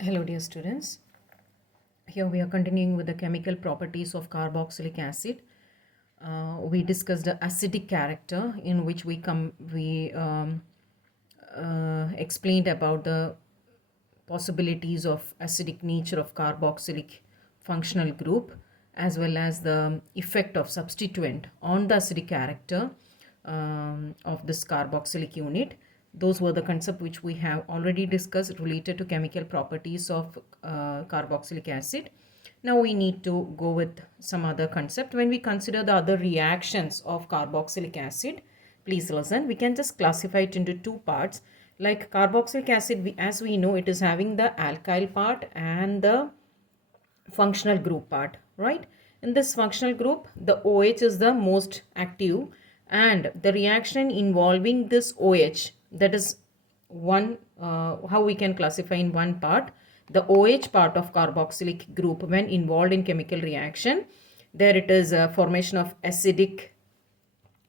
Hello dear students, here we are continuing with the chemical properties of carboxylic acid. We discussed the acidic character in which we explained about the possibilities of acidic nature of carboxylic functional group as well as the effect of substituent on the acidic character of this carboxylic unit. Those were the concepts which we have already discussed related to chemical properties of carboxylic acid. Now we need to go with some other concept. When we consider the other reactions of carboxylic acid, please listen, we can just classify it into two parts. Like carboxylic acid, as we know, it is having the alkyl part and the functional group part, right? In this functional group, the OH is the most active, and the reaction involving this OH, that is one how we can classify in one part the OH part of carboxylic group when involved in chemical reaction. There it is a formation of acidic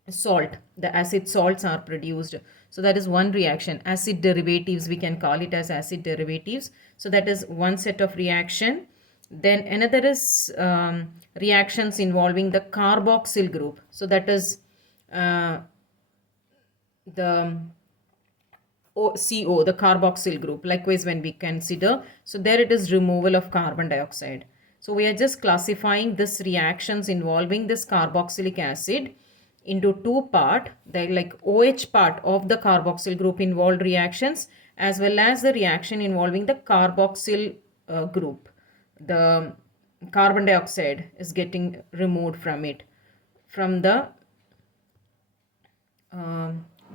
salt. The acid salts are produced. So that is one reaction. Acid derivatives, we can call it as acid derivatives. So that is one set of reaction. Then another is reactions involving the carboxyl group. So that is the CO, the carboxyl group. Likewise, when we consider, so there it is removal of carbon dioxide. So we are just classifying this reactions involving this carboxylic acid into two part, the like OH part of the carboxyl group involved reactions as well as the reaction involving the carboxyl group. The carbon dioxide is getting removed from it, from the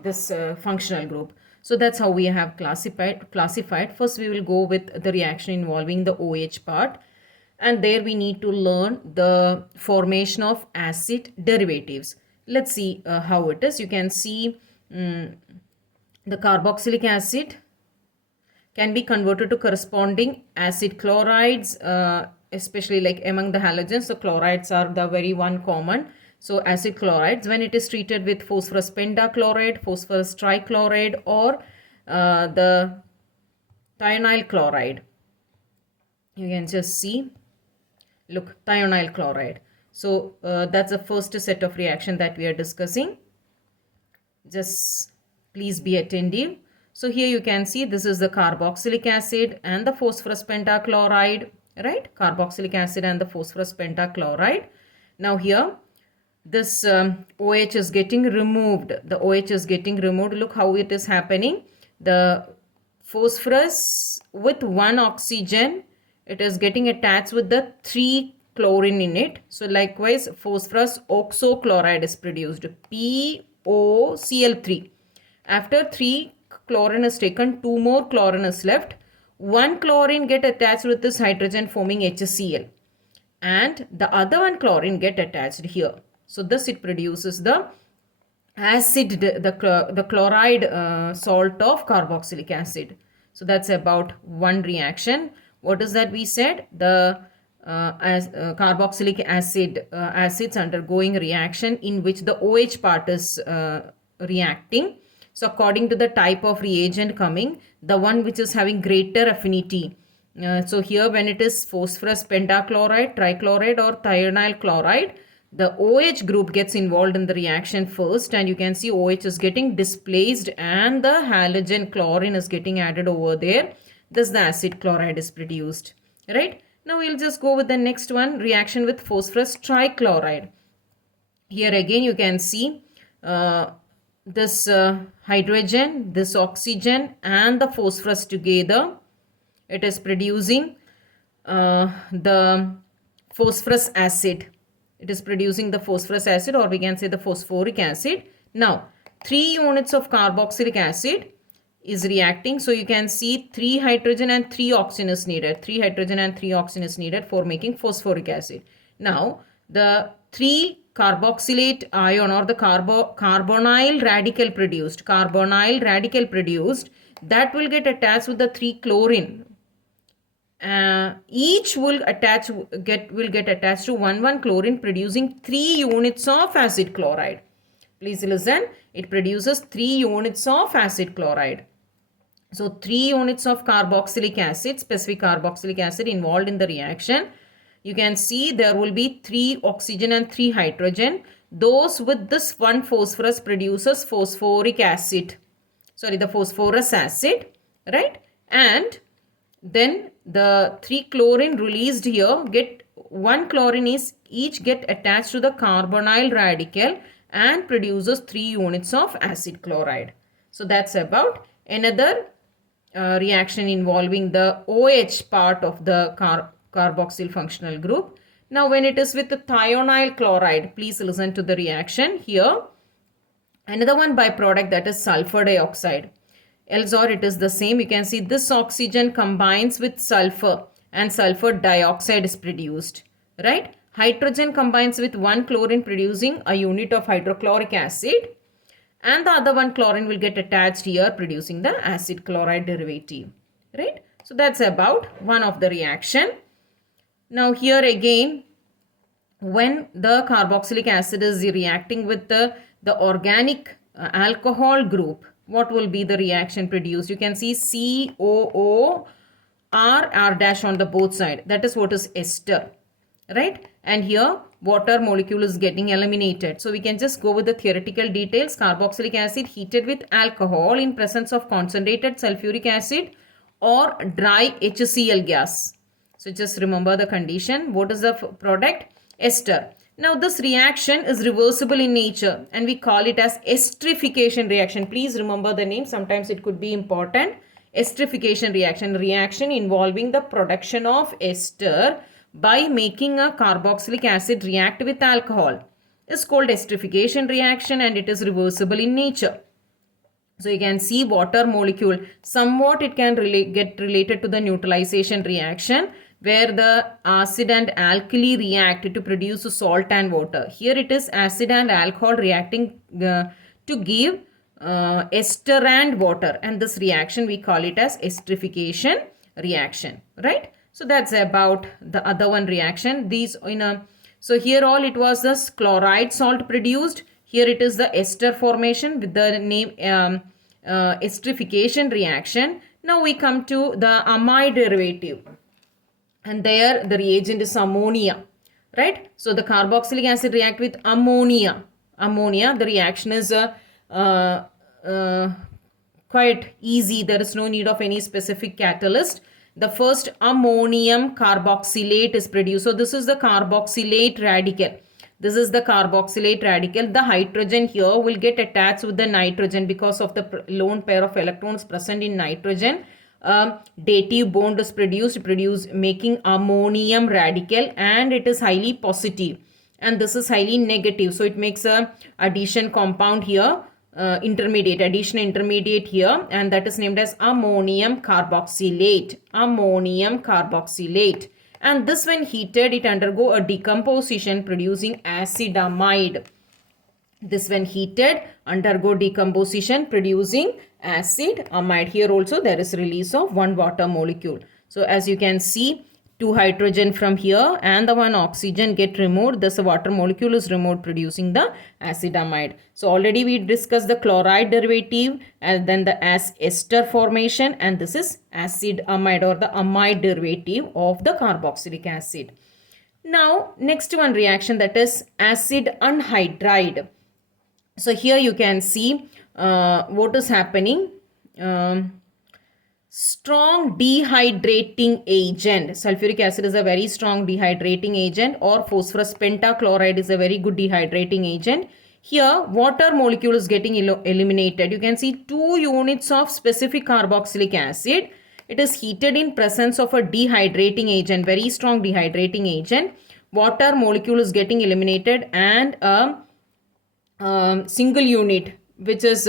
this functional group. So that's how we have classified. First we will go with the reaction involving the OH part, and there we need to learn the formation of acid derivatives. Let's see how it is. You can see the carboxylic acid can be converted to corresponding acid chlorides, especially like among the halogens. So chlorides are the very one common. So acid chlorides, when it is treated with phosphorus pentachloride, phosphorus trichloride, or the thionyl chloride, you can just see, look, thionyl chloride. So that's the first set of reaction that we are discussing. Just please be attentive. So here you can see this is the carboxylic acid and the phosphorus pentachloride, right? Carboxylic acid and the phosphorus pentachloride. Now here this OH is getting removed. The OH is getting removed. Look how it is happening. The phosphorus with one oxygen, it is getting attached with the 3 chlorine in it. So likewise phosphorus oxochloride is produced, POCl3. After 3 chlorine is taken, 2 more chlorine is left. 1 chlorine get attached with this hydrogen forming HCl, and the other one chlorine get attached here. So this it produces the acid, the chloride salt of carboxylic acid. So that's about one reaction. What is that we said? The carboxylic acid acids undergoing reaction in which the OH part is reacting. So according to the type of reagent coming, the one which is having greater affinity. So here when it is phosphorus pentachloride, trichloride, or thionyl chloride, the OH group gets involved in the reaction first, and you can see OH is getting displaced and the halogen chlorine is getting added over there. Thus the acid chloride is produced, right? Now we'll just go with the next one, reaction with phosphorus trichloride. Here again you can see this hydrogen, this oxygen, and the phosphorus together. It is producing the phosphorus acid. It is producing the phosphorus acid, or we can say the phosphoric acid. Now 3 units of carboxylic acid is reacting. So you can see 3 hydrogen and 3 oxygen is needed. 3 hydrogen and 3 oxygen is needed for making phosphoric acid. Now the 3 carboxylate ion, or the carbonyl radical produced, that will get attached with the 3 chlorine. Each will get attached to 1 chlorine, producing 3 units of acid chloride. Please listen, it produces 3 units of acid chloride. So 3 units of carboxylic acid, specific carboxylic acid involved in the reaction. You can see there will be 3 oxygen and 3 hydrogen. Those with this one phosphorus produces phosphoric acid. Sorry, the phosphorus acid, right? And then the 3 chlorine released here get 1 chlorine is each get attached to the carbonyl radical and produces 3 units of acid chloride. So that's about another reaction involving the OH part of the carboxyl functional group. Now when it is with the thionyl chloride, please listen to the reaction here. Another one byproduct, that is sulfur dioxide. Else or it is the same. You can see this oxygen combines with sulfur and sulfur dioxide is produced, right? Hydrogen combines with 1 chlorine producing a unit of hydrochloric acid, and the other one chlorine will get attached here producing the acid chloride derivative, right? So that's about one of the reaction. Now here again, when the carboxylic acid is reacting with the organic alcohol group, what will be the reaction produced? You can see COO R dash on the both side. That is what is ester, right? And here water molecule is getting eliminated. So we can just go with the theoretical details. Carboxylic acid heated with alcohol in presence of concentrated sulfuric acid or dry HCl gas. So just remember the condition. What is the product? Ester. Now this reaction is reversible in nature and we call it as esterification reaction. Please remember the name. Sometimes it could be important. Esterification reaction. Reaction involving the production of ester by making a carboxylic acid react with alcohol is called esterification reaction and it is reversible in nature. So you can see water molecule, somewhat it can get related to the neutralization reaction where the acid and alkali react to produce salt and water. Here it is acid and alcohol reacting to give ester and water, and this reaction we call it as esterification reaction, right? So that's about the other one reaction. These so here all it was this chloride salt produced. Here it is the ester formation with the name esterification reaction. Now we come to the amide derivative. And there the reagent is ammonia, right? So the carboxylic acid react with ammonia. The reaction is quite easy. There is no need of any specific catalyst. The first ammonium carboxylate is produced. So this is the carboxylate radical. This is the carboxylate radical. The hydrogen here will get attached with the nitrogen because of the lone pair of electrons present in nitrogen. Dative bond is produced making ammonium radical, and it is highly positive and this is highly negative. So it makes a addition compound here, addition intermediate here, and that is named as ammonium carboxylate. And this when heated it undergo a decomposition producing acid amide. This when heated undergo decomposition producing acid amide. Here also there is release of one water molecule. So as you can see, 2 hydrogen from here and the 1 oxygen get removed. Thus a water molecule is removed producing the acid amide. So already we discussed the chloride derivative and then the ester formation, and this is acid amide or the amide derivative of the carboxylic acid. Now next one reaction, that is acid anhydride. So here you can see what is happening. Strong dehydrating agent. Sulfuric acid is a very strong dehydrating agent, or phosphorus pentachloride is a very good dehydrating agent. Here water molecule is getting eliminated. You can see 2 units of specific carboxylic acid. It is heated in presence of a dehydrating agent, very strong dehydrating agent. Water molecule is getting eliminated and a single unit which is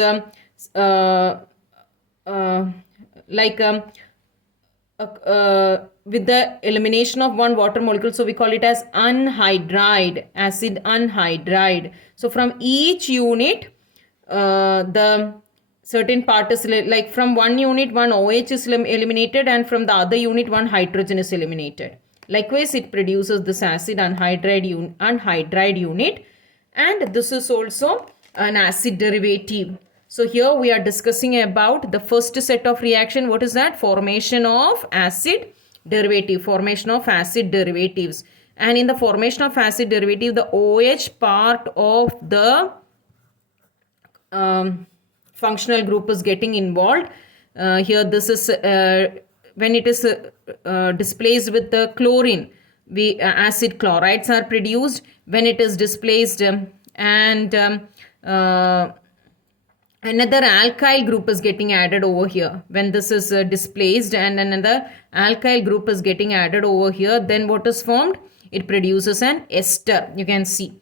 with the elimination of one water molecule, so we call it as anhydride, acid anhydride. So from each unit the certain part is like from one unit one OH is eliminated and from the other unit one hydrogen is eliminated. Likewise it produces this acid anhydride unit, and this is also an acid derivative. So here we are discussing about the first set of reaction. What is that? Formation of acid derivative, formation of acid derivatives. And in the formation of acid derivative, the OH part of the functional group is getting involved. Here this is when it is displaced with the chlorine, acid chlorides are produced. When it is displaced another alkyl group is getting added over here. When this is displaced and another alkyl group is getting added over here, then what is formed? It produces an ester. You can see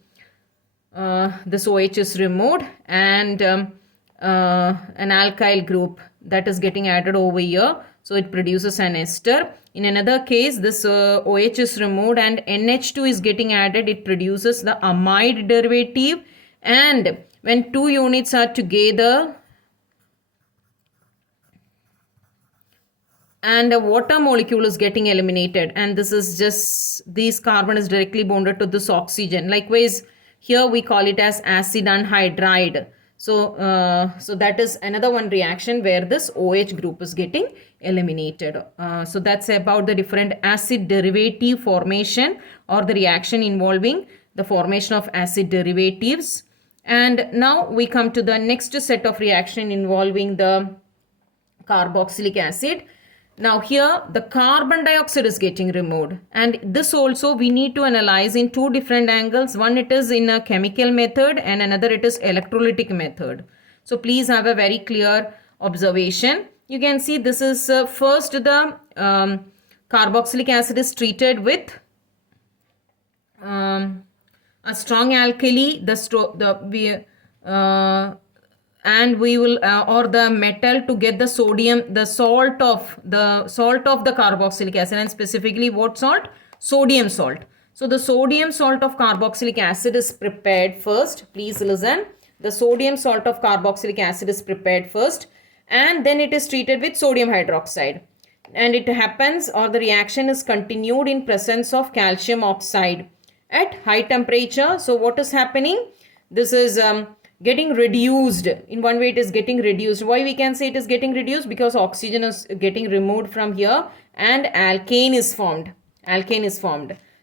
this OH is removed and an alkyl group that is getting added over here. So it produces an ester. In another case, this OH is removed and NH2 is getting added. It produces the amide derivative. And when two units are together and a water molecule is getting eliminated, and this is just, this carbon is directly bonded to this oxygen. Likewise, here we call it as acid anhydride. So that is another one reaction where this OH group is getting eliminated. So that's about the different acid derivative formation or the reaction involving the formation of acid derivatives. And now we come to the next set of reaction involving the carboxylic acid. Now here the carbon dioxide is getting removed, and this also we need to analyze in two different angles. One, it is in a chemical method, and another it is electrolytic method. So please have a very clear observation. You can see this is first the carboxylic acid is treated with a strong alkali, and we will or the metal to get the sodium, the salt of the carboxylic acid, and specifically what salt? Sodium salt. So the sodium salt of carboxylic acid is prepared first. Please listen. The sodium salt of carboxylic acid is prepared first, and then it is treated with sodium hydroxide, and it happens, or the reaction is continued in presence of calcium oxide at high temperature. So what is happening? This is getting reduced. In one way it is getting reduced. Why we can say it is getting reduced? Because oxygen is getting removed from here and alkane is formed.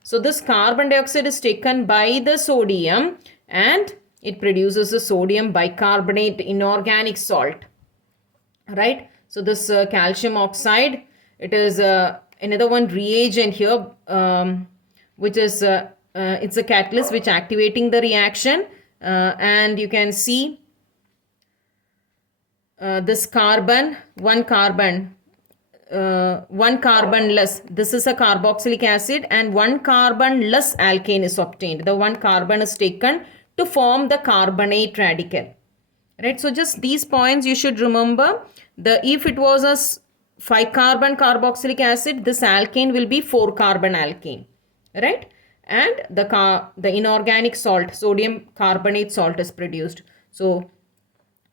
So this carbon dioxide is taken by the sodium and it produces a sodium bicarbonate inorganic salt. Right? So this calcium oxide, it is another one reagent here, which is it's a catalyst which activating the reaction. And you can see this carbon, one carbon less. This is a carboxylic acid, and one carbon less alkane is obtained. The one carbon is taken to form the carbonate radical. Right? So just these points you should remember. If it was a 5-carbon carboxylic acid, this alkane will be 4-carbon alkane. Right? And the inorganic salt, sodium carbonate salt, is produced. So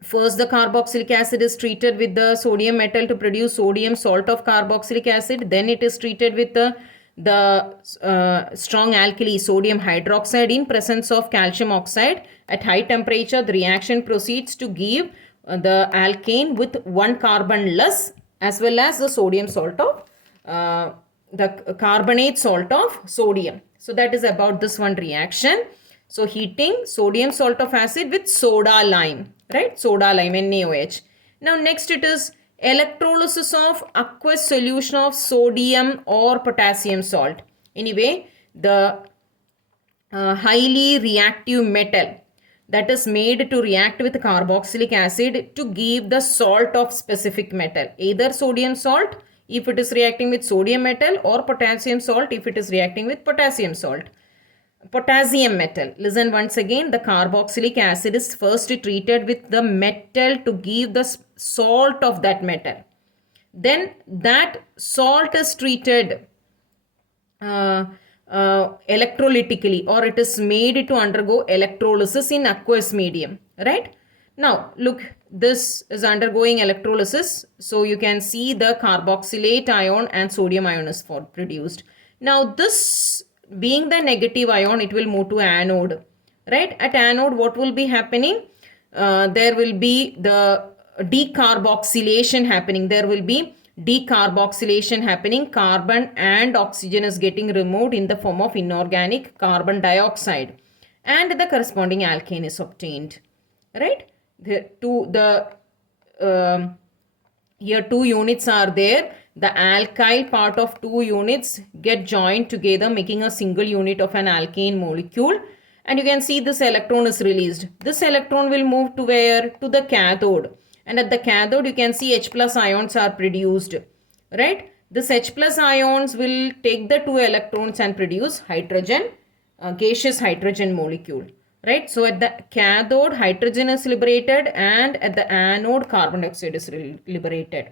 first the carboxylic acid is treated with the sodium metal to produce sodium salt of carboxylic acid. Then it is treated with the strong alkali, sodium hydroxide, in presence of calcium oxide. At high temperature, the reaction proceeds to give the alkane with 1 carbon less, as well as the sodium salt of the carbonate salt of sodium. So that is about this one reaction. So heating sodium salt of acid with soda lime, right? Soda lime, NaOH. Now next it is electrolysis of aqueous solution of sodium or potassium salt. Anyway, the highly reactive metal that is made to react with carboxylic acid to give the salt of specific metal, either sodium salt if it is reacting with sodium metal, or potassium salt if it is reacting with potassium salt. Potassium metal. Listen once again, the carboxylic acid is first treated with the metal to give the salt of that metal. Then that salt is treated electrolytically, or it is made to undergo electrolysis in aqueous medium. Right? Now look, this is undergoing electrolysis. So you can see the carboxylate ion and sodium ion is produced. Now this being the negative ion, it will move to anode. Right? At anode, what will be happening? there will be the decarboxylation happening. There will be decarboxylation happening. Carbon and oxygen is getting removed in the form of inorganic carbon dioxide, and the corresponding alkane is obtained. Right? Here two units are there. The alkyl part of two units get joined together, making a single unit of an alkane molecule. And you can see this electron is released. This electron will move to where? To the cathode. And at the cathode, you can see H plus ions are produced. Right? This H plus ions will take the two electrons and produce hydrogen, gaseous hydrogen molecule. Right? So at the cathode, hydrogen is liberated, and at the anode, carbon dioxide is liberated.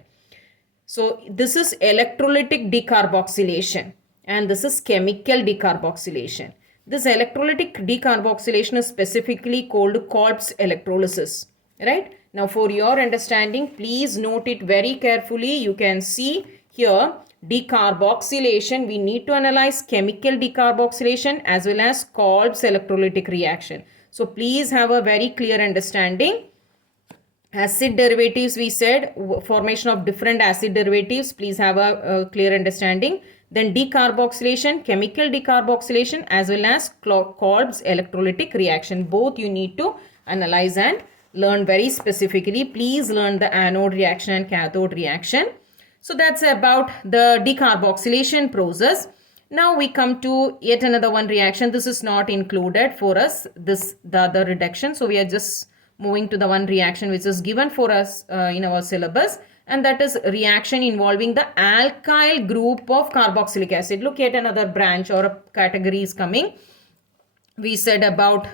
So this is electrolytic decarboxylation, and this is chemical decarboxylation. This electrolytic decarboxylation is specifically called Kolb's electrolysis. Right? Now for your understanding, please note it very carefully. You can see here decarboxylation. We need to analyze chemical decarboxylation as well as Kolb's electrolytic reaction. So please have a very clear understanding. Acid derivatives, we said, formation of different acid derivatives. Please have a clear understanding. Then decarboxylation, chemical decarboxylation, as well as Kolb's electrolytic reaction. Both you need to analyze and learn very specifically. Please learn the anode reaction and cathode reaction. So that's about the decarboxylation process. Now we come to yet another one reaction. This is not included for us, the other reduction. So we are just moving to the one reaction which is given for us in our syllabus, and that is reaction involving the alkyl group of carboxylic acid. Look, at another branch or a category is coming. We said about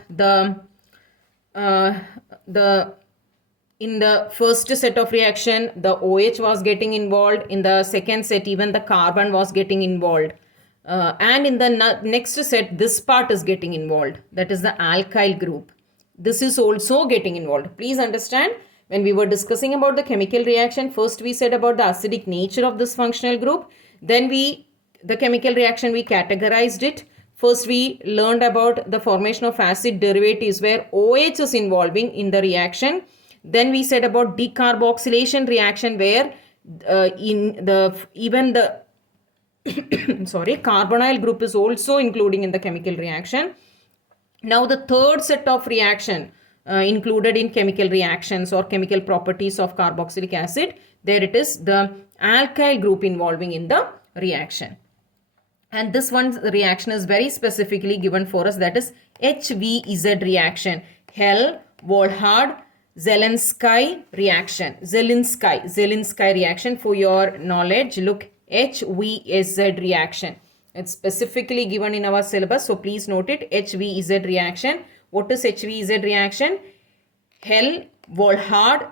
in the first set of reaction, the OH was getting involved. In the second set, even the carbon was getting involved. And in the next set, this part is getting involved. That is the alkyl group. This is also getting involved. Please understand, when we were discussing about the chemical reaction, first we said about the acidic nature of this functional group. Then the chemical reaction, we categorized it. First, we learned about the formation of acid derivatives where OH is involving in the reaction. Then we said about decarboxylation reaction where even the carbonyl group is also including in the chemical reaction. Now the third set of reaction included in chemical reactions or chemical properties of carboxylic acid, there it is, the alkyl group involving in the reaction. And this one reaction is very specifically given for us, that is HVZ reaction, Hell-Volhard Zelinsky reaction. Zelinsky reaction, for your knowledge, look, HVZ reaction. It's specifically given in our syllabus, so please note it. HVZ reaction. What is HVZ reaction? Hell-Volhard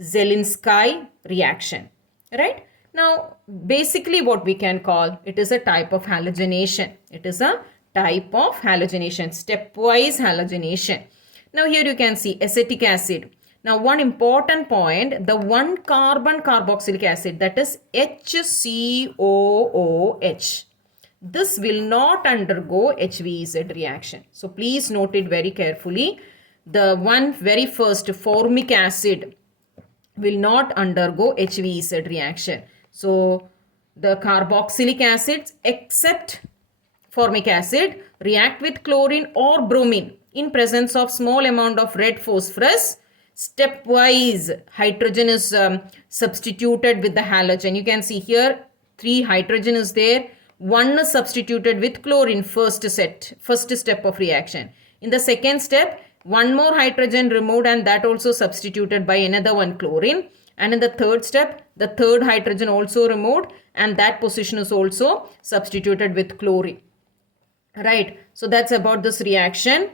Zelinsky reaction. Right? Now, basically what we can call, it is a type of halogenation. It is a type of halogenation, stepwise halogenation. Now here you can see acetic acid. Now one important point, the one carbon carboxylic acid, that is HCOOH. This will not undergo HVZ reaction. So please note it very carefully. The one very first, formic acid, will not undergo HVZ reaction. So the carboxylic acids except formic acid react with chlorine or bromine in presence of small amount of red phosphorus. Stepwise hydrogen is substituted with the halogen. You can see here 3 hydrogen is there. 1 is substituted with chlorine, first step of reaction. In the second step, 1 more hydrogen removed and that also substituted by another 1 chlorine. And in the third step, the third hydrogen also removed and that position is also substituted with chlorine. Right. So that's about this reaction.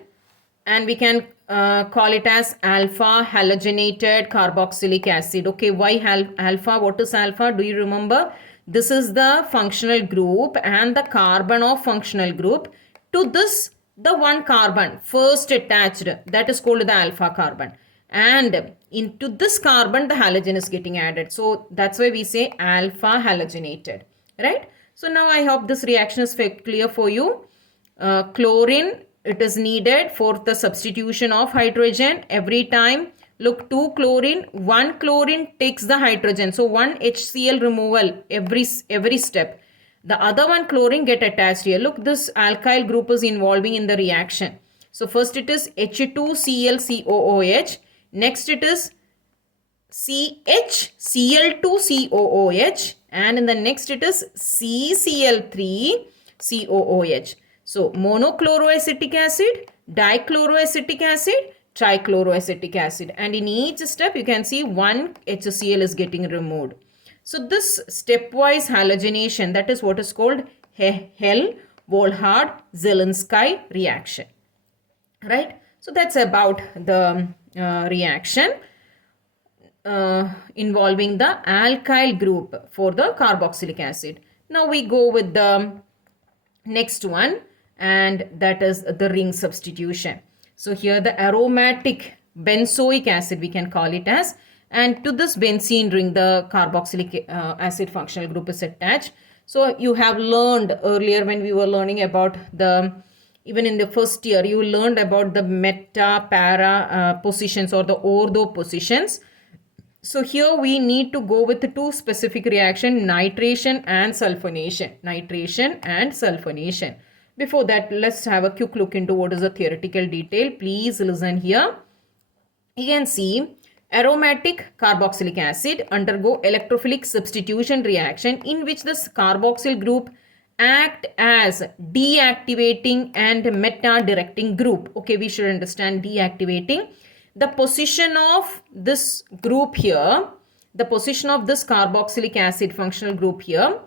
And we can call it as alpha halogenated carboxylic acid. Okay, why alpha? What is alpha? Do you remember? This is the functional group and the carbon of functional group. To this, the one carbon first attached, that is called the alpha carbon. And into this carbon, the halogen is getting added. So that's why we say alpha halogenated. Right? So now I hope this reaction is clear for you. Chlorine it is needed for the substitution of hydrogen. Every time, look, 2 chlorine, 1 chlorine takes the hydrogen. So 1 HCl removal every step. The other one chlorine get attached here. Look, this alkyl group is involving in the reaction. So first it is H2ClCOOH. Next it is CHCl2COOH, and in the next it is CCl3COOH. So monochloroacetic acid, dichloroacetic acid, trichloroacetic acid, and in each step you can see 1 HCl is getting removed. So this stepwise halogenation, that is what is called Hell-Volhard-Zielinski reaction, right? So that's about the reaction involving the alkyl group for the carboxylic acid. Now we go with the next one, and that is the ring substitution. So here the aromatic benzoic acid, we can call it as, and to this benzene ring the carboxylic acid functional group is attached. So you have learned earlier when we were learning about the, even in the first year, you learned about the meta para positions or the ortho positions. So here we need to go with the two specific reaction, nitration and sulfonation. Nitration and sulfonation. Before that, let's have a quick look into what is the theoretical detail. Please listen here. You can see aromatic carboxylic acid undergo electrophilic substitution reaction in which this carboxyl group act as deactivating and meta-directing group. Okay, we should understand deactivating. The position of this group here, the position of this carboxylic acid functional group here,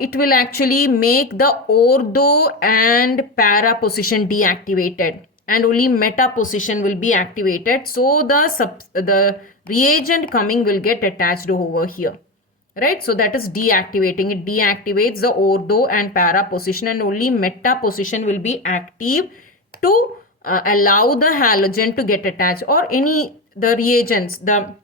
it will actually make the ortho and para position deactivated, and only meta position will be activated. So the reagent coming will get attached over here, right? So that is deactivating. It deactivates the ortho and para position, and only meta position will be active to allow the halogen to get attached, or any the reagents, the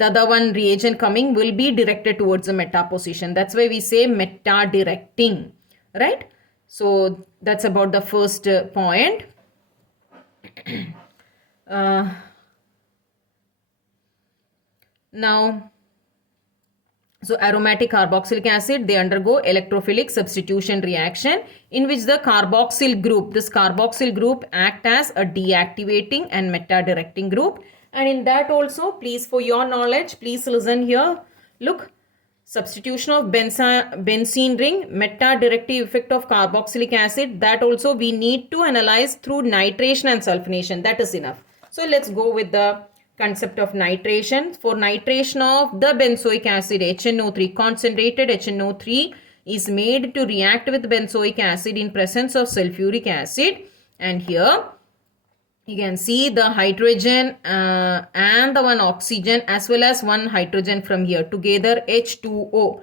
other one reagent coming will be directed towards the meta position. That's why we say meta directing, right? So that's about the first point. Now, so aromatic carboxylic acid, they undergo electrophilic substitution reaction in which the carboxyl group, this carboxyl group act as a deactivating and meta-directing group. And in that also, please, for your knowledge, please listen here. Look, substitution of benzene ring, meta-directive effect of carboxylic acid, that also we need to analyze through nitration and sulfonation. That is enough. So let's go with the concept of nitration. For nitration of the benzoic acid, HNO3, concentrated HNO3 is made to react with benzoic acid in presence of sulfuric acid. And here you can see the hydrogen and the one oxygen as well as one hydrogen from here together, H2O.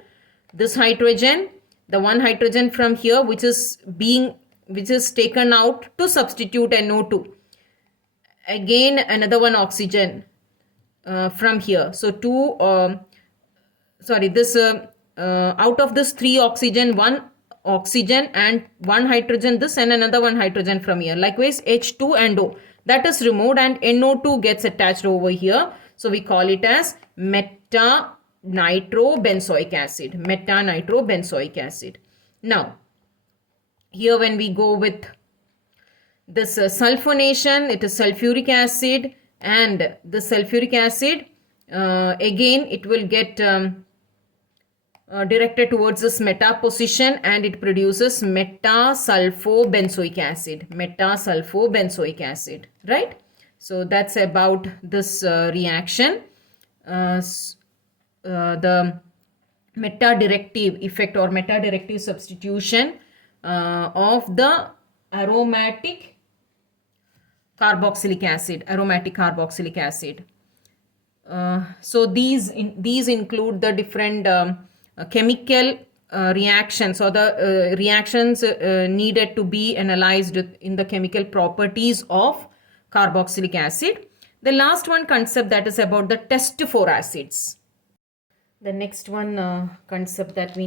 This hydrogen, the one hydrogen from here which is taken out to substitute NO2. Again another one oxygen from here. So out of this 3 oxygen, 1 oxygen and 1 hydrogen this, and another 1 hydrogen from here. Likewise H2 and O, that is removed and NO2 gets attached over here. So we call it as meta-nitrobenzoic acid. Meta-nitrobenzoic acid. Now here when we go with this sulfonation, it is sulfuric acid, and the sulfuric acid again it will get directed towards this meta position, and it produces meta-sulfobenzoic acid. Meta-sulfobenzoic acid, right? So that's about this reaction. The meta-directive effect or meta-directive substitution of the aromatic carboxylic acid. So these include the different chemical reactions, or the reactions needed to be analyzed in the chemical properties of carboxylic acid. The last one concept, that is about the test for acids. The next one concept that we